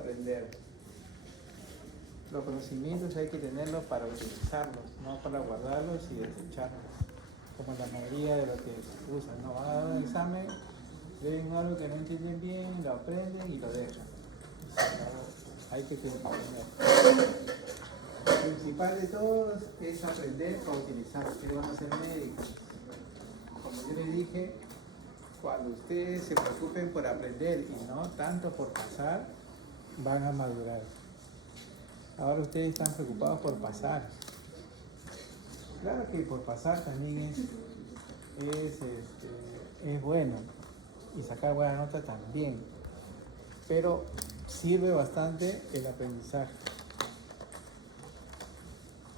aprender. Los conocimientos hay que tenerlos para utilizarlos, no para guardarlos y desecharlos. Como la mayoría de lo que usan, ¿no? Van a dar un examen, leen algo que no entienden bien, lo aprenden y lo dejan. Hay que aprender. Lo principal de todo es aprender a utilizar. Ustedes van a ser médicos. Como yo les dije, cuando ustedes se preocupen por aprender y no tanto por pasar, van a madurar. Ahora ustedes están preocupados por pasar. Claro que por pasar también es bueno y sacar buena nota también, pero sirve bastante el aprendizaje.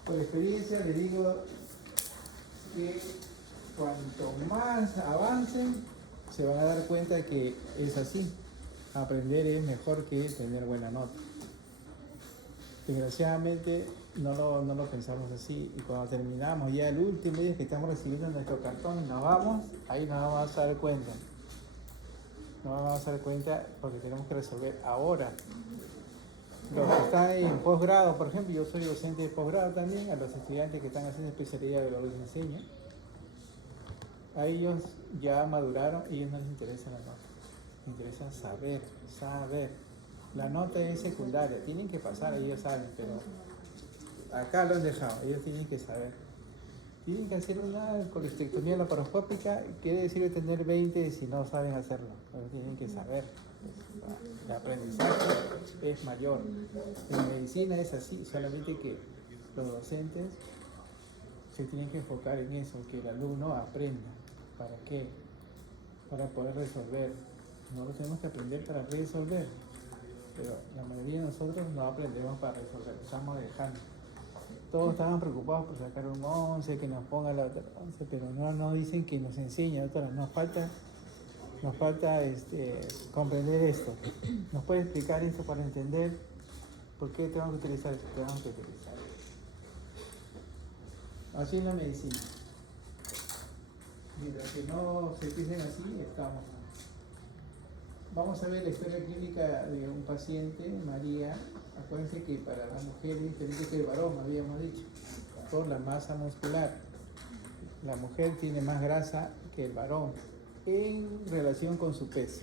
Por experiencia les digo que cuanto más avancen, se van a dar cuenta que es así. Aprender es mejor que tener buena nota. Desgraciadamente no lo pensamos así, y cuando terminamos ya el último día que estamos recibiendo nuestro cartón y nos vamos, ahí nos vamos a dar cuenta. Nos vamos a dar cuenta porque tenemos que resolver ahora. Los que están en posgrado, por ejemplo, yo soy docente de posgrado también, a los estudiantes que están haciendo especialidad de lo que les enseño, a ellos ya maduraron y a ellos no les interesa la nota, les interesa saber. La nota es secundaria, tienen que pasar, ellos saben, pero acá lo han dejado, ellos tienen que saber. Tienen que hacer una colestectomía laparoscópica, quiere decir tener 20 si no saben hacerlo, pero tienen que saber. El aprendizaje es mayor. En medicina es así, solamente que los docentes se tienen que enfocar en eso, que el alumno aprenda. ¿Para qué? Para poder resolver. No lo tenemos que aprender para resolver, pero la mayoría de nosotros no aprendemos para resolver, estamos dejando. Todos estaban preocupados por sacar un 11, que nos ponga la otra 11, pero no dicen que nos enseña, doctora, nos falta comprender esto. ¿Nos puede explicar esto para entender por qué tenemos que utilizar esto? Tenemos que utilizar esto. Así en la medicina. Mientras que no se empiecen así, estamos. Vamos a ver la historia clínica de un paciente, María. Acuérdense que para la mujer es diferente que el varón, habíamos dicho, por la masa muscular. La mujer tiene más grasa que el varón en relación con su peso.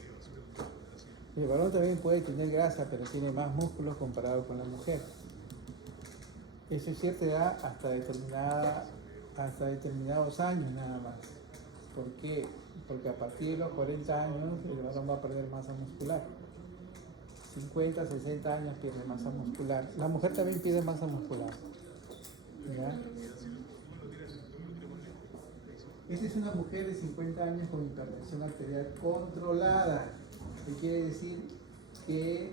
El varón también puede tener grasa, pero tiene más músculos comparado con la mujer. Eso es cierta edad hasta determinados años nada más. ¿Por qué? Porque a partir de los 40 años el varón va a perder masa muscular. 50, 60 años pierde masa muscular. La mujer también pierde masa muscular. ¿Ya? Esta es una mujer de 50 años con hipertensión arterial controlada. ¿Qué quiere decir? Que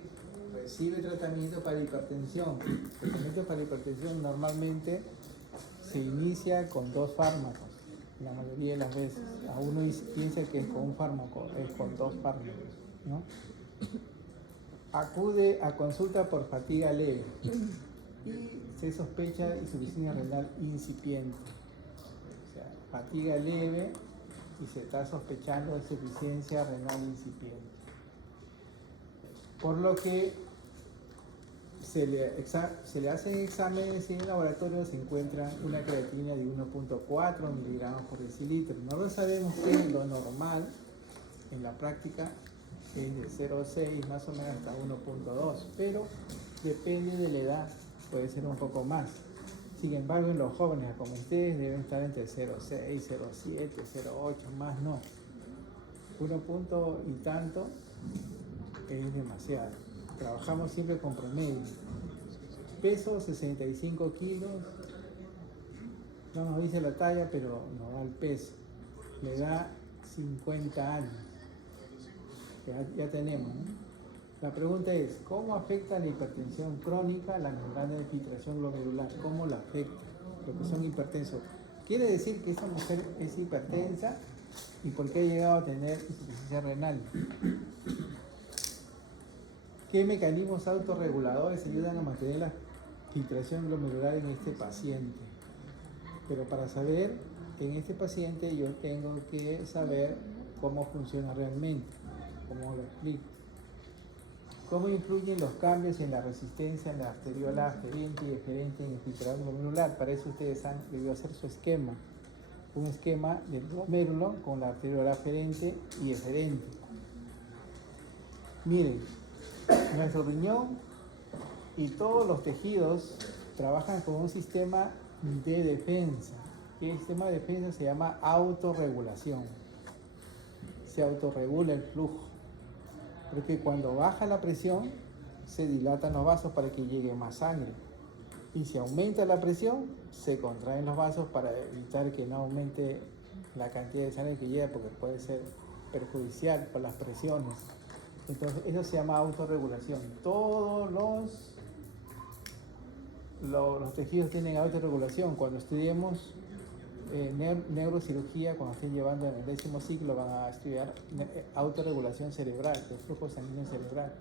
recibe tratamiento para hipertensión. El tratamiento para hipertensión normalmente se inicia con 2 fármacos, la mayoría de las veces. A uno piensa que es con un fármaco, es con 2 fármacos, ¿no? Acude a consulta por fatiga leve y se sospecha de insuficiencia renal incipiente. O sea, fatiga leve y se está sospechando de insuficiencia renal incipiente. Por lo que se le hacen exámenes y en el laboratorio se encuentra una creatinina de 1.4 miligramos por decilitro. Nosotros sabemos que lo normal en la práctica es de 0,6 más o menos hasta 1.2, pero depende de la edad, puede ser un poco más. Sin embargo, en los jóvenes como ustedes deben estar entre 0,6, 0,7, 0,8, más no. 1 punto y tanto es demasiado. Trabajamos siempre con promedio. Peso 65 kilos, no nos dice la talla, pero nos da el peso. Le da 50 años. Ya tenemos, ¿no? La pregunta es, ¿cómo afecta la hipertensión crónica la membrana de filtración glomerular? ¿Cómo la afecta? Lo que son hipertensos. Quiere decir que esa mujer es hipertensa y por qué ha llegado a tener insuficiencia renal. ¿Qué mecanismos autorreguladores ayudan a mantener la filtración glomerular en este paciente? Pero para saber, en este paciente yo tengo que saber cómo funciona realmente. ¿Cómo lo explico? ¿Cómo influyen los cambios en la resistencia en la arteriola aferente y eferente en el filtrado glomerular? Para eso ustedes han debido hacer su esquema. Un esquema del glomérulo con la arteriola aferente y eferente. Miren, nuestro riñón y todos los tejidos trabajan con un sistema de defensa. El sistema de defensa se llama autorregulación. Se autorregula el flujo. Porque cuando baja la presión, se dilatan los vasos para que llegue más sangre. Y si aumenta la presión, se contraen los vasos para evitar que no aumente la cantidad de sangre que llega, porque puede ser perjudicial por las presiones. Entonces, eso se llama autorregulación. Todos los tejidos tienen autorregulación. Cuando estudiemos neurocirugía, cuando estén llevando en el 10º ciclo, van a estudiar autorregulación cerebral, el flujo sanguíneo cerebral,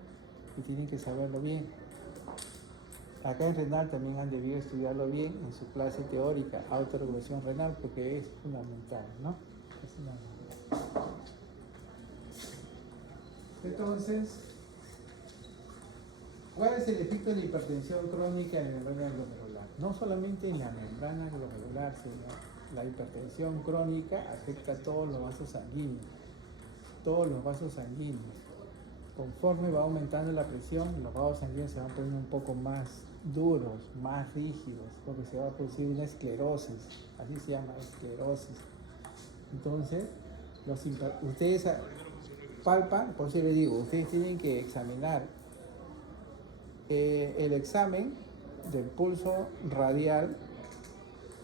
y tienen que saberlo bien. Acá en renal también han debido estudiarlo bien en su clase teórica, autorregulación renal, porque es fundamental, ¿no? Es fundamental. Entonces, ¿cuál es el efecto de la hipertensión crónica en la membrana glomerular? No solamente en la membrana glomerular, sino la hipertensión crónica afecta a todos los vasos sanguíneos. Todos los vasos sanguíneos. Conforme va aumentando la presión, los vasos sanguíneos se van poniendo un poco más duros, más rígidos, porque se va a producir una esclerosis. Así se llama, esclerosis. Entonces, ustedes palpan, por eso les digo, ustedes tienen que examinar el examen del pulso radial.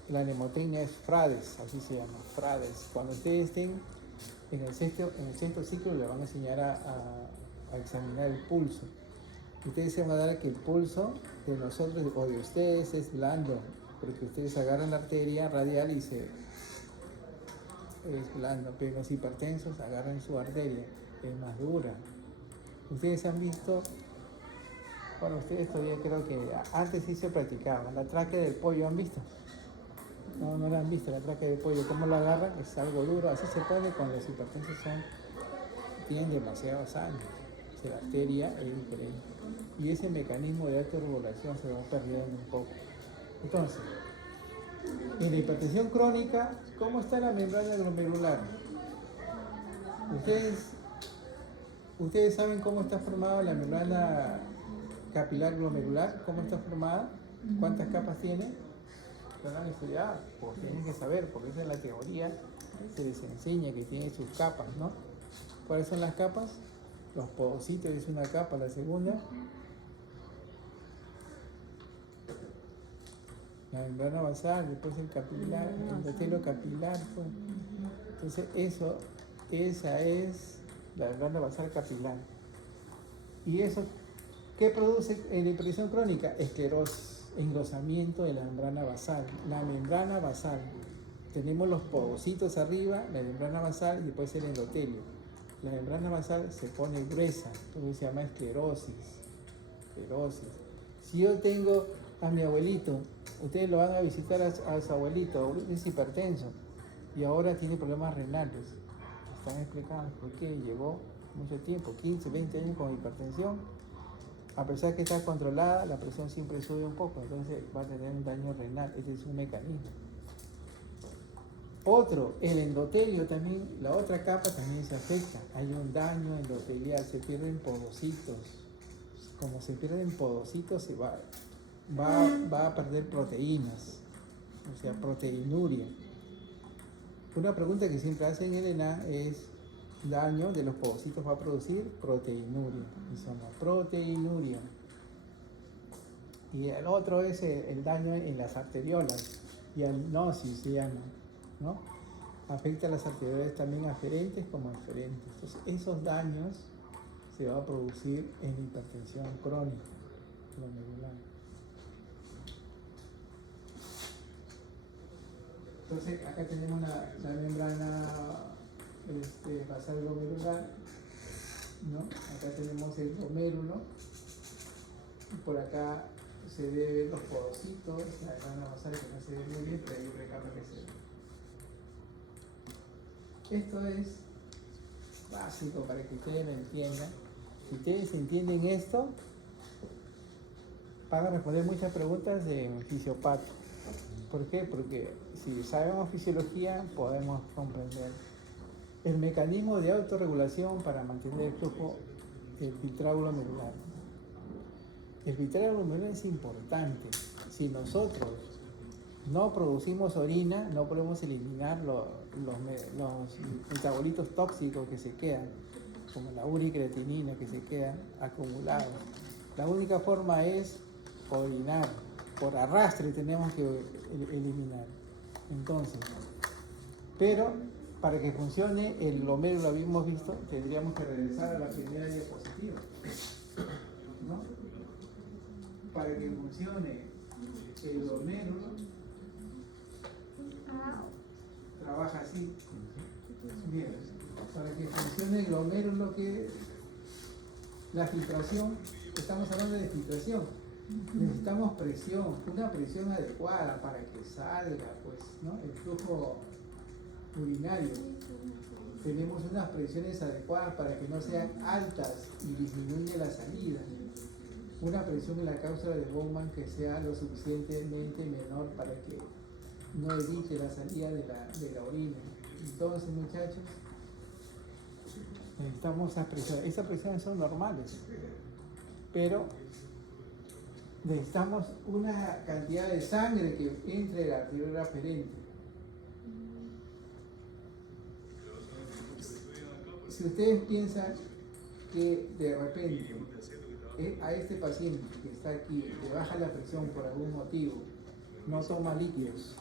La mnemotecnia es FRADES, así se llama, FRADES. Cuando ustedes estén en el sexto ciclo, le van a enseñar a examinar el pulso. Ustedes se van a dar que el pulso de nosotros o de ustedes es blando, porque ustedes agarran la arteria radial y es blando, pero los hipertensos agarran su arteria, es más dura. Ustedes han visto, bueno, ustedes todavía creo que antes sí se practicaba, la tráquea del pollo, ¿han visto? No la han visto, la tráquea del pollo, cómo la agarran, es algo duro, así se pone cuando los hipertensos tienen demasiada sangre, o sea, la arteria es diferente, y ese mecanismo de autorregulación se va perdiendo un poco. Entonces, en la hipertensión crónica, ¿cómo está la membrana glomerular? Ustedes saben cómo está formada la membrana capilar glomerular, cómo está formada, cuántas capas tiene. Lo han estudiado, pues tienen que saber, porque eso en la teoría se les enseña que tiene sus capas, ¿no? ¿Cuáles son las capas? Los podocitos es una capa, la segunda, la membrana basal, después el capilar, el endotelo capilar, pues. Entonces esa es la membrana basal capilar. ¿Y eso qué produce en la hipertensión crónica? Esclerosis. Engrosamiento de la membrana basal. La membrana basal. Tenemos los podocitos arriba, la membrana basal y después el endotelio. La membrana basal se pone gruesa, entonces se llama esclerosis. Si yo tengo a mi abuelito, ustedes lo van a visitar a su abuelito, es hipertenso y ahora tiene problemas renales. Están explicando por qué llevó mucho tiempo, 15, 20 años con hipertensión. A pesar que está controlada, la presión siempre sube un poco, entonces va a tener un daño renal. Ese es un mecanismo. Otro, el endotelio también, la otra capa también se afecta. Hay un daño endotelial, se pierden podocitos. Como se pierden podocitos, se va a perder proteínas, o sea, proteinuria. Una pregunta que siempre hacen en ENA es: daño de los podocitos va a producir proteinuria, y son la proteinuria. Y el otro es el daño en las arteriolas, y alnosis se llama, ¿no? Afecta a las arteriolas también aferentes como eferentes. Entonces, esos daños se van a producir en hipertensión crónica glomerular. Entonces, acá tenemos la membrana basal glomerular, ¿no? Acá tenemos el glomérulo, y por acá se ve ver los podocitos, la membrana basal que no se ve muy bien, pero hay una capa que se ve. Esto es básico para que ustedes lo entiendan. Si ustedes entienden esto, van a responder muchas preguntas de fisiopato. ¿Por qué? Porque si sabemos fisiología, podemos comprender el mecanismo de autorregulación para mantener el flujo del filtrado glomerular. El filtrado glomerular es importante. Si nosotros no producimos orina, no podemos eliminar los metabolitos tóxicos que se quedan, como la uricreatinina que se quedan acumulados. La única forma es orinar. Por arrastre tenemos que eliminar. Entonces, pero para que funcione el glomérulo, lo habíamos visto, tendríamos que regresar a la primera diapositiva, ¿no? Para que funcione el glomérulo, trabaja así. Bien, para que funcione el glomérulo, que la filtración, estamos hablando de filtración, necesitamos presión, una presión adecuada para que salga, pues, ¿no?, el flujo urinario. Tenemos unas presiones adecuadas para que no sean altas y disminuya la salida. Una presión en la cápsula de Bowman que sea lo suficientemente menor para que no evite la salida de la orina. Entonces, muchachos, necesitamos esas presiones. Esas presiones son normales, pero necesitamos una cantidad de sangre que entre la arteriola aferente. Si ustedes piensan que de repente a este paciente que está aquí le baja la presión por algún motivo, no toma líquidos,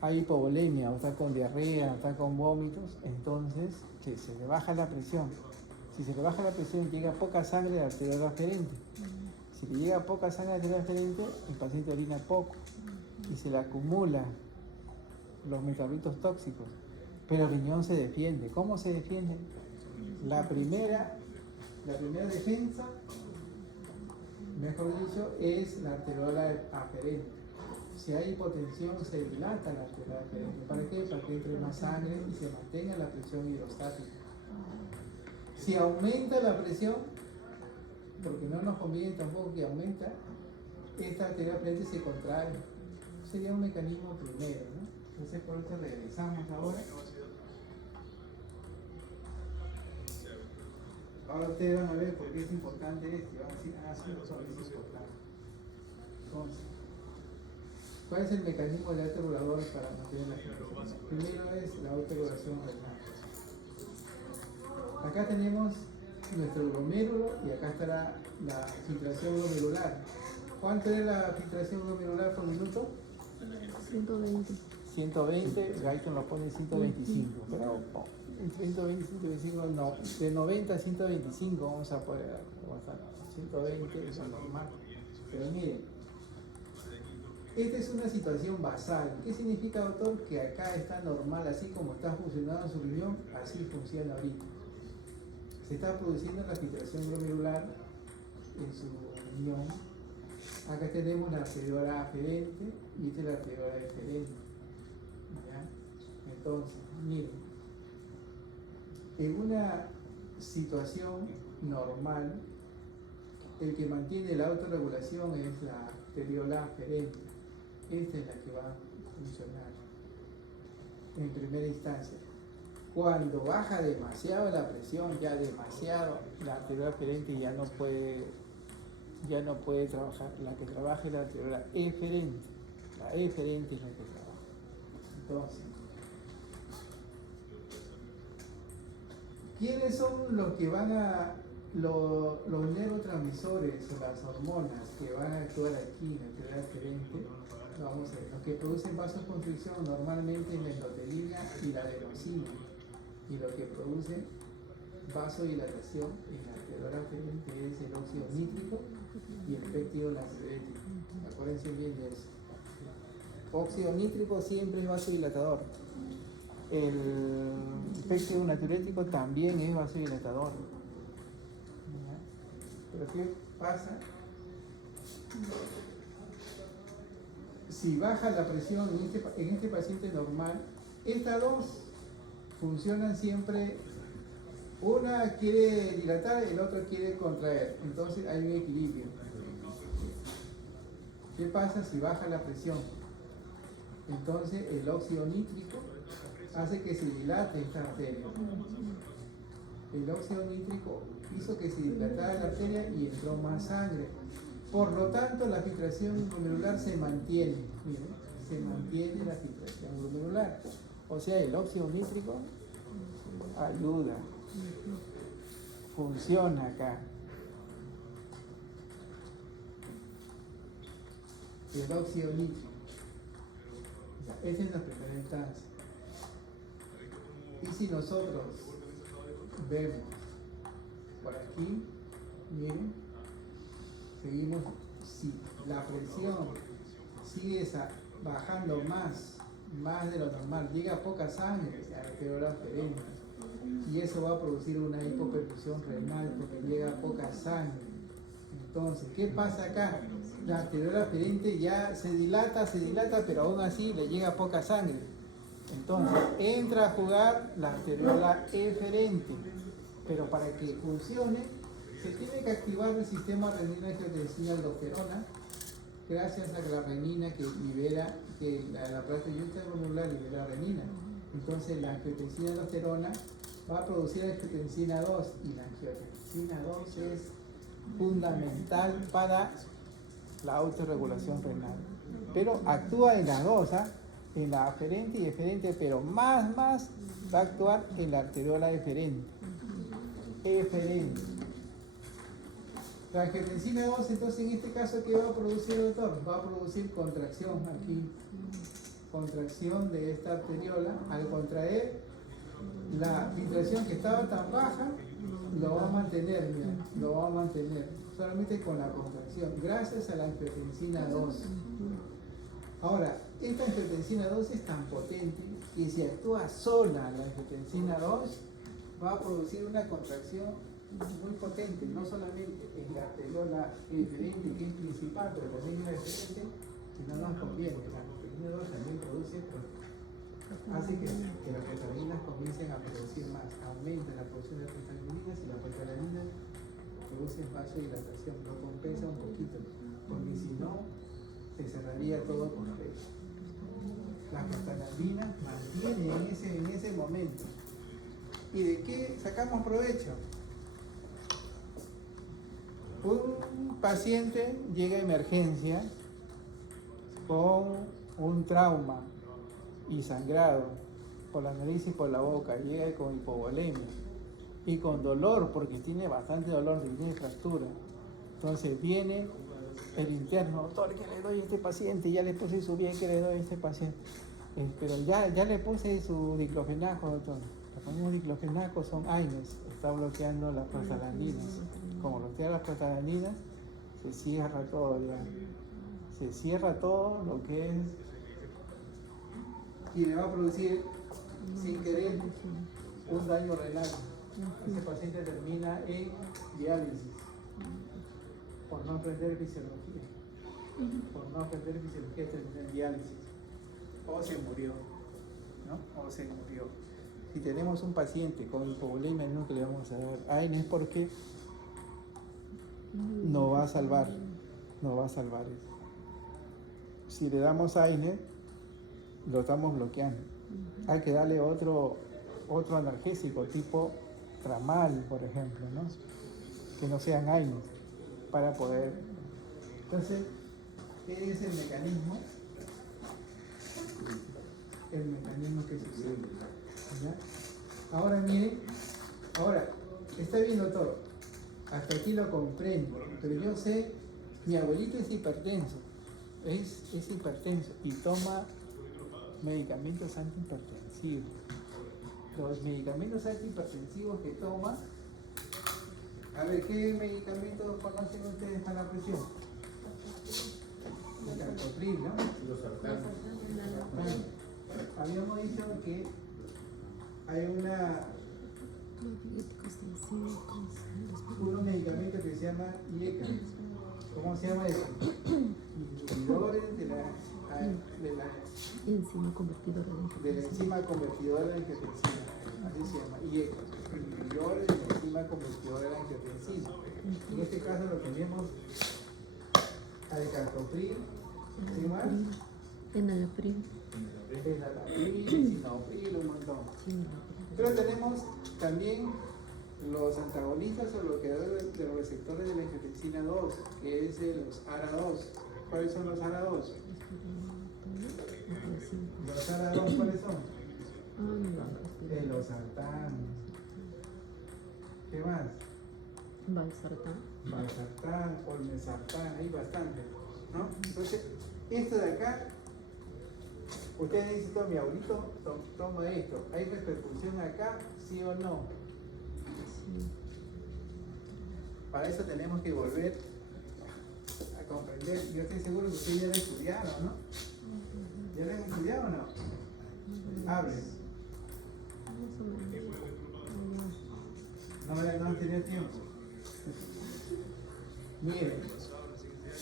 hay hipovolemia, o está con diarrea, o está con vómitos, entonces se le baja la presión. Si se le baja la presión, llega poca sangre a la arteriola aferente. Si le llega poca sangre a la arteriola aferente, el paciente orina poco y se le acumula los metabolitos tóxicos. Pero el riñón se defiende. ¿Cómo se defiende? La primera defensa, mejor dicho, es la arteriola aferente. Si hay hipotensión, se dilata la arteriola aferente. ¿Para qué? Para que entre más sangre y se mantenga la presión hidrostática. Si aumenta la presión, porque no nos conviene tampoco que aumenta, esta arteriola aferente se contrae. Sería un mecanismo primero, ¿no? Entonces, por eso regresamos ahora. Ahora ustedes van a ver por qué es importante esto y van a decir, sí, eso es importante. Entonces, ¿cuál es el mecanismo del autorregulador para mantener la filtración? Primero es la autorregulación renal. Acá tenemos nuestro glomérulo y acá estará la filtración glomerular. ¿Cuánto es la filtración glomerular por minuto? 120. 120, Guyton lo pone 125, pero entre 120 y 125, no, de 90 a 125 vamos a poder aguantar. 120 es lo normal. Pero miren, esta es una situación basal. ¿Qué significa, doctor? Que acá está normal, así como está funcionando su riñón, así funciona ahorita. Se está produciendo la filtración glomerular en su riñón. Acá tenemos la arteriola aferente y esta es la arteriola deferente. ¿Ya? Entonces, miren, en una situación normal, el que mantiene la autorregulación es la arteriola aferente. Esta es la que va a funcionar en primera instancia. Cuando baja demasiado la presión, ya demasiado, la arteriola aferente ya no puede trabajar. La que trabaja es la arteriola eferente. La eferente es la que trabaja. Entonces, ¿quiénes son los que van a, los neurotransmisores o las hormonas que van a actuar aquí en la arteriola eferente? Vamos a ver, los que producen vasoconstricción normalmente es la endotelina y la adenosina, y lo que produce vasodilatación en la arteriola aferente es el óxido nítrico y el péptido natriurético. Acuérdense bien de eso. Óxido nítrico siempre es vasodilatador. El péptido natriurético también es vasodilatador. ¿Ya? Pero ¿qué pasa? Si baja la presión en este paciente normal, estas dos funcionan siempre Una quiere dilatar, el otro quiere contraer. Entonces hay un equilibrio. ¿Qué pasa si baja la presión? Entonces el óxido nítrico hace que se dilate esta arteria. El óxido nítrico hizo que se dilatara la arteria y entró más sangre. Por lo tanto, la filtración glomerular se mantiene. Miren, se mantiene la filtración glomerular. O sea, el óxido nítrico ayuda, funciona acá. El óxido nítrico. Esa es la primera instancia. Y si nosotros vemos por aquí, miren, seguimos, si la presión sigue bajando más de lo normal, llega poca sangre, se arteriol aferente, y eso va a producir una hipoperfusión renal porque llega poca sangre. Entonces, ¿qué pasa acá? La arteriol aferente ya se dilata, pero aún así le llega poca sangre. Entonces, entra a jugar la arteriola eferente, pero para que funcione, se tiene que activar el sistema renina-angiotensina-aldosterona, gracias a la renina que libera, que la aparato glomerular libera renina. Entonces, la angiotensina-aldosterona va a producir angiotensina 2, y la angiotensina 2 es fundamental para la autorregulación renal. Pero actúa en las dos, en la aferente y eferente, pero más va a actuar en la arteriola eferente. La angiotensina 2, entonces en este caso, ¿qué va a producir, doctor? Va a producir contracción aquí, contracción de esta arteriola. Al contraer, la filtración que estaba tan baja, lo va a mantener, mira, lo va a mantener, solamente con la contracción, gracias a la angiotensina 2. Ahora, esta angiotensina 2 es tan potente que si actúa sola la angiotensina 2, va a producir una contracción muy potente, no solamente en la arteriola eferente, que es principal, pero también en la eferente, que no nos conviene. La angiotensina 2 también produce, pero hace que las prostaglandinas comiencen a producir más, aumenta la producción de prostaglandinas, y la prostaglandina produce vasodilatación, lo compensa un poquito, porque si no, se cerraría todo completo. La prostaglandina mantiene en ese momento. ¿Y de qué sacamos provecho? Un paciente llega a emergencia con un trauma y sangrado por la nariz y por la boca, llega con hipovolemia y con dolor, porque tiene bastante dolor, tiene fractura. Entonces viene el interno: doctor, ¿qué le doy a este paciente? Ya le puse su bien, ¿qué le doy a este paciente? Pero ya le puse su diclofenaco, doctor. Los diclofenacos son AINES, está bloqueando las prostaglandinas. Como bloquea las prostaglandinas, se cierra todo ya. Se cierra todo lo que es, y le va a producir, sin querer, un daño renal. Ese paciente termina en diálisis por no aprender fisiología. Por no aprender fisiología termina en diálisis. O se murió, ¿no? O se murió. Si tenemos un paciente con hipovolemia, no que le vamos a dar AINES, porque no va a salvar eso. Si le damos AINES, lo estamos bloqueando. Hay que darle otro analgésico, tipo Tramal, por ejemplo, ¿no? Que no sean AINES, para poder. Entonces, ¿qué es el mecanismo? El mecanismo que sucede. ¿Ya? Ahora miren, está bien, doctor, hasta aquí lo comprendo, pero yo sé, mi abuelito es hipertenso, es hipertenso y toma medicamentos antihipertensivos. Los medicamentos antihipertensivos que toma, a ver, ¿qué medicamentos conocen ustedes para la presión? El cartopril, ¿no? Los sartanes. Habíamos dicho que hay unos medicamentos que se llama IECA. ¿Cómo se llama eso? Inhibidores de la enzima convertidora de angiotensina. así se llama, y inhibidores de la enzima convertidora de la angiotensina. En este caso lo tenemos al caltopril, ¿sí más? Enalapril. Enalapril, sinopril, un montón. Pero tenemos también los antagonistas o bloqueadores de los receptores de la angiotensina 2, que es los ARA2. ¿Cuáles son los ARA2? Los ARA2, ¿cuáles son? El losartán. ¿Qué más? Valsartán, olmesartán, hay bastantes, ¿no? Entonces, esto de acá, ustedes dicen, mi abuelito toma esto, ¿hay repercusión acá, sí o no? Sí. Para eso tenemos que volver a comprender. Yo estoy seguro que ustedes ya lo estudiaron, ¿no? ¿Ya lo han estudiado o no? Hablen. No han tenido tiempo. Miren,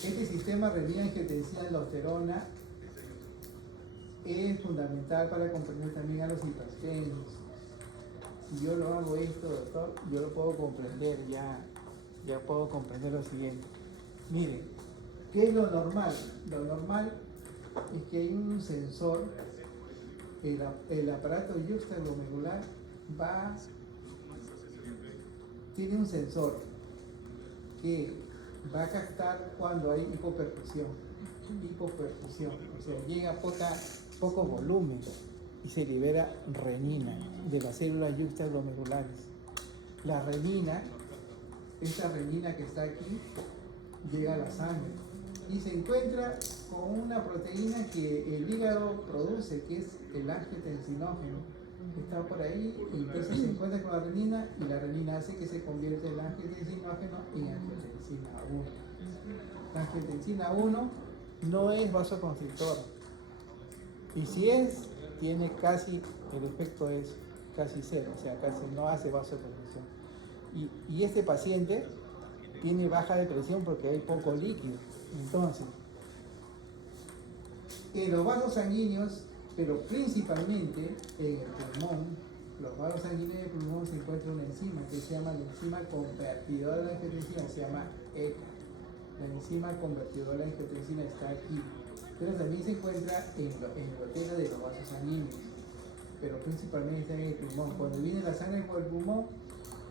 este sistema renina-angiotensina-aldosterona es fundamental para comprender también a los hipertensos. Si yo lo hago esto, doctor, yo lo puedo comprender, ya puedo comprender lo siguiente. Miren, ¿qué es lo normal? Lo normal es que hay un sensor, el aparato yuxtaglomerular tiene un sensor que va a captar cuando hay hipoperfusión, o sea, llega poco volumen y se libera renina de las células yuxtaglomerulares. La renina, esta renina que está aquí, llega a la sangre y se encuentra con una proteína que el hígado produce, que es el angiotensinógeno. Está por ahí y entonces se encuentra con la renina y la renina hace que se convierta el angiotensinógeno en angiotensina 1. La angiotensina 1 no es vasoconstrictor y si es, tiene casi, el efecto es casi cero, o sea, casi no hace vasoconstricción. Y este paciente tiene baja de presión porque hay poco líquido. Entonces, en los vasos sanguíneos, pero principalmente en el pulmón, los vasos sanguíneos del pulmón se encuentra una enzima que se llama la enzima convertidora de la angiotensina, se llama ECA. La enzima convertidora de la angiotensina está aquí, pero también se encuentra en el gotero de los vasos sanguíneos, pero principalmente está en el pulmón. Cuando viene la sangre por el pulmón,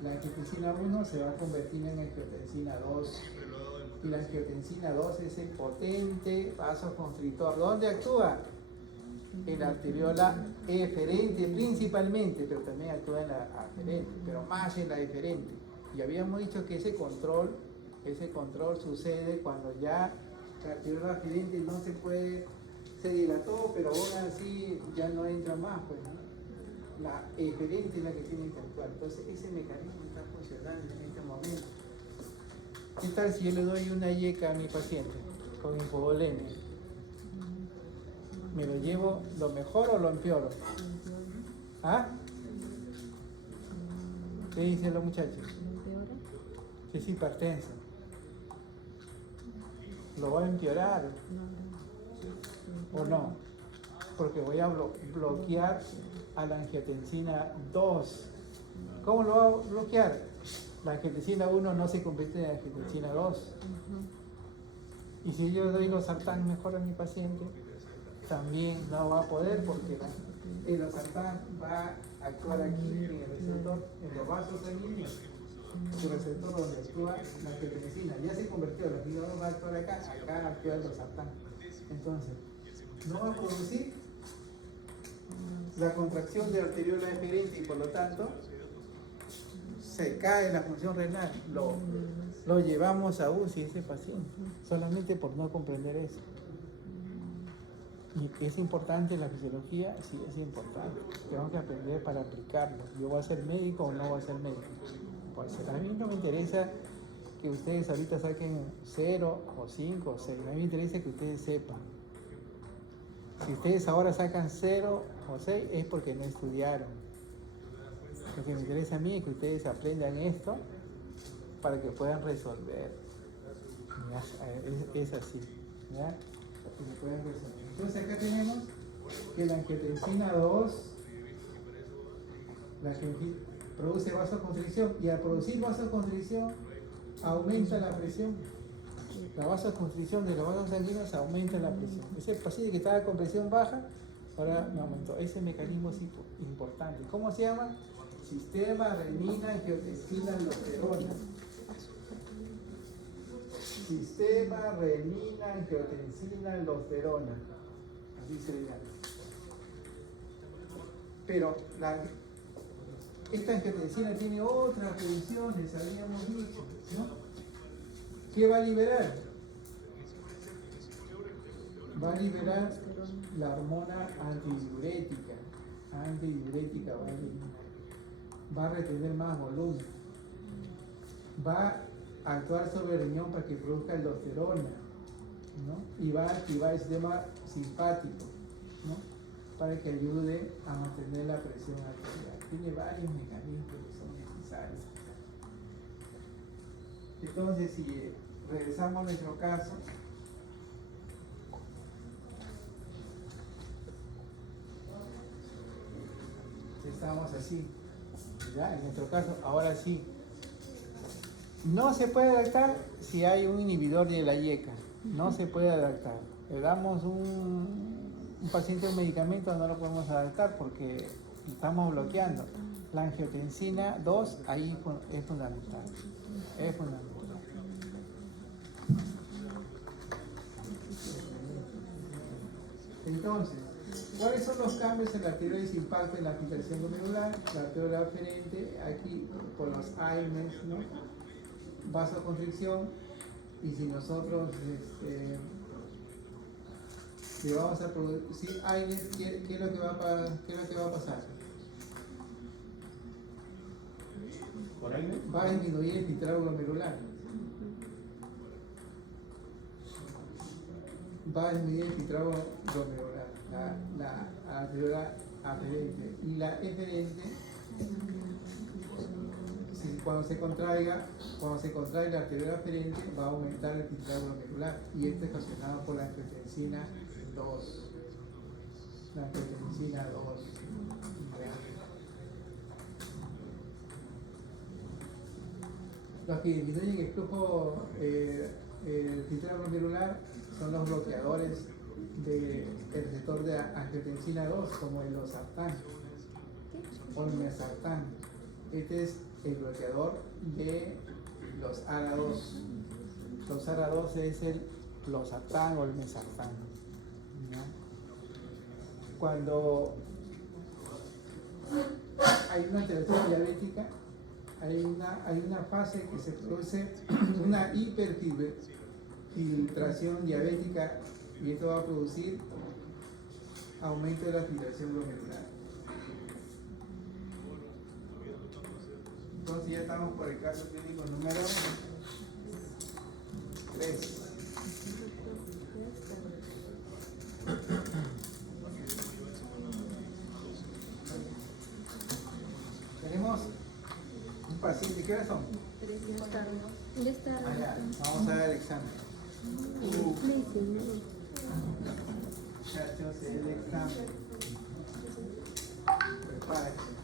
la angiotensina 1 se va a convertir en angiotensina 2. Y la angiotensina 2 es el potente vasoconstrictor. ¿Dónde actúa? En la arteriola eferente principalmente, pero también actúa en la aferente, pero más en la eferente. Y habíamos dicho que ese control sucede cuando ya la arteriola eferente no se puede, se dilató, pero ahora sí ya no entra más, pues, ¿no? La eferente es la que tiene que actuar. Entonces ese mecanismo está funcionando en este momento. ¿Qué tal si yo le doy una yeca a mi paciente con hipovolemia? ¿Me lo llevo lo mejor o lo empeoro? ¿Ah? ¿Qué dicen los muchachos? Si es hipertenso. ¿Lo va a empeorar? ¿O no? Porque voy a bloquear a la angiotensina 2. ¿Cómo lo va a bloquear? La angiotensina 1 no se convierte en angiotensina 2. Y si yo doy losartán mejor a mi paciente, también no va a poder porque el losartán va a actuar aquí en el receptor, en los vasos sanguíneos, el receptor donde actúa la angiotensina. Ya se convirtió, la angiotensina va a actuar acá actúa el losartán. Entonces, no va a producir la contracción de arteriola eferente y por lo tanto se cae la función renal. Lo llevamos a UCI ese paciente, solamente por no comprender eso. Y es importante la fisiología, sí es importante. Tenemos que aprender para aplicarlo. ¿Yo voy a ser médico o no voy a ser médico? Pues a mí no me interesa que ustedes ahorita saquen 0 o 5 o 6. A mí me interesa que ustedes sepan. Si ustedes ahora sacan 0 o 6 es porque no estudiaron. Lo que me interesa a mí es que ustedes aprendan esto para que puedan resolver. Es así, ¿ya? Que se pueden resolver. Entonces acá tenemos que la angiotensina 2 La angiotensina produce vasoconstricción y al producir vasoconstricción aumenta la presión. La vasoconstricción de los vasos sanguíneos aumenta la presión. Ese paciente que estaba con presión baja, ahora me aumentó. Ese mecanismo es importante. ¿Cómo se llama? Sistema renina-angiotensina-aldosterona. Sistema renina-angiotensina-aldosterona. Así se le llama. Pero esta angiotensina tiene otras funciones, habíamos dicho, ¿no? ¿Qué va a liberar? Va a liberar la hormona antidiurética. Antidiurética va a eliminar. Va a retener más volumen. Va a actuar sobre el riñón para que produzca aldosterona, ¿no? Y va a activar el sistema simpático, ¿no? Para que ayude a mantener la presión arterial. Tiene varios mecanismos que son necesarios. Entonces, si regresamos a nuestro caso, estamos así, ¿ya? En nuestro caso, ahora sí, no se puede adaptar si hay un inhibidor de la IECA, no se puede adaptar. Le damos un paciente un medicamento, no lo podemos adaptar porque estamos bloqueando. La angiotensina 2 ahí es fundamental. Es fundamental. Entonces, ¿cuáles son los cambios en la tiroides impacto en la filtración glomerular? La arteria aferente, aquí por los AINES, ¿no? Vasoconstricción, y si nosotros le vamos a producir AINES, ¿qué es lo que va a pasar? ¿Por AINES? Va a disminuir el filtrado glomerular. Va a disminuir el filtrado glomerular, la arteria aferente. Y la eferente, cuando se contrae la arteria aferente, va a aumentar el filtrado glomerular. Y esto es ocasionado por la angiotensina 2. La angiotensina 2. Los que disminuyen el flujo el filtrado glomerular son los bloqueadores del receptor de angiotensina 2, como el losartán o el mesartán. Este es el bloqueador de los ARA2. Los ARA2 es el losartán o el mesartán, ¿no? Cuando hay una alteración diabética, hay una fase que se produce una hiperfiltración diabética y esto va a producir aumento de la filtración glomerular. Entonces ya estamos por el caso clínico número 3. Tenemos un paciente, ¿qué hora son? Ya está. Allá, vamos a ver el examen. Muchachos, el examen. Prepárense.